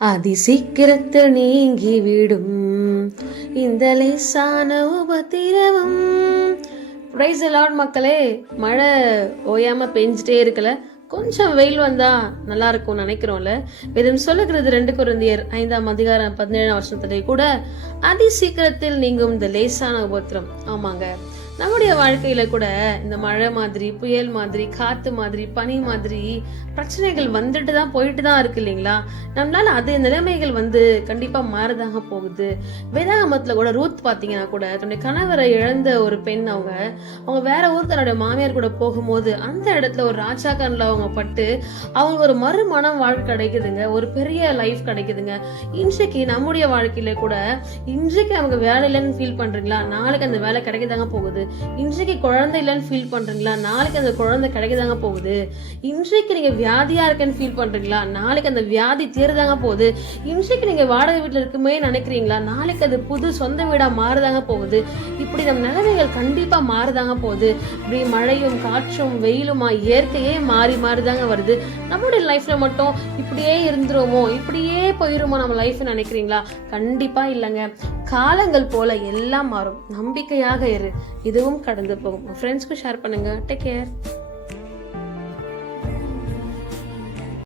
அதி சீக்கிரத்தில் நீங்கிவிடும் இந்த லேசான உபத்திரவம். பிரைஸ் தி லார்ட் மக்களே. மழை ஓயாம பெஞ்சிட்டே இருக்கல, கொஞ்சம் வெயில் வந்தா நல்லா இருக்கும்னு நினைக்கிறோம்ல. வேதம் சொல்லுகிறது 2 கொரிந்தியர் 5ஆம் அதிகாரம் 17ஆம் வசனத்திலே கூட அதி சீக்கிரத்தில் நீங்கும் இந்த லேசான உபத்திரம். ஆமாங்க, நம்முடைய வாழ்க்கையில கூட இந்த மழை மாதிரி, புயல் மாதிரி, காத்து மாதிரி, பனி மாதிரி பிரச்சனைகள் வந்துட்டு தான் போயிட்டு தான் இருக்கு இல்லைங்களா. நம்மளால அது நிலைமைகள் கண்டிப்பா மாறுதாங்க போகுது. வேதாகமத்துல கூட ரூத் பாத்தீங்கன்னா கூட தன்னுடைய கணவரை இழந்த ஒரு பெண், அவங்க வேற ஊர் தன்னுடைய மாமியார் கூட போகும்போது அந்த இடத்துல ஒரு ராஜாக்கன்ல அவங்க பட்டு அவங்க ஒரு மறுமணம் வாழ்க்கை கிடைக்குதுங்க, ஒரு பெரிய லைஃப் கிடைக்குதுங்க. இன்றைக்கு நம்முடைய வாழ்க்கையில கூட இன்றைக்கு நமக்கு வேலை இல்லைன்னு ஃபீல் பண்றீங்களா, நாளைக்கு அந்த வேலை கிடைக்கதாங்க போகுது. இன்றைக்கு குழந்தை இல்லைன்னு ஃபீல் பண்றீங்களா, நாளைக்கு அந்த குழந்தை கிடைக்கதாங்க போகுது. இன்றைக்கு நீங்க வியாதியா இருக்கேன்னு ஃபீல் பண்றீங்களா, நாளைக்கு அந்த வியாதி தீர்தாங்க போகுது. இன்றைக்கு நீங்க வாடகை வீட்டுல இருக்குமே நினைக்கிறீங்களா, நாளைக்கு அது புது சொந்த வீடா மாறுதாங்க போகுது. இப்படி நம்ம நிலைமைகள் கண்டிப்பா மாறுதாங்க போகுது. இப்படி மழையும் காற்றும் வெயிலுமா இயற்கையே மாறி மாறிதாங்க வருது. நம்மளுடைய லைஃப்ல மட்டும் இப்படியே இருந்துருவோமோ, இப்படியே போயிருமோ நம்ம லைஃப் நினைக்கிறீங்களா? கண்டிப்பா இல்லைங்க. காலங்கள் போல எல்லாம் மாறும். நம்பிக்கையாக இரு, இதுவும் கடந்து போகும். ஃப்ரெண்ட்ஸ்க்கு ஷேர் பண்ணுங்க. Take care.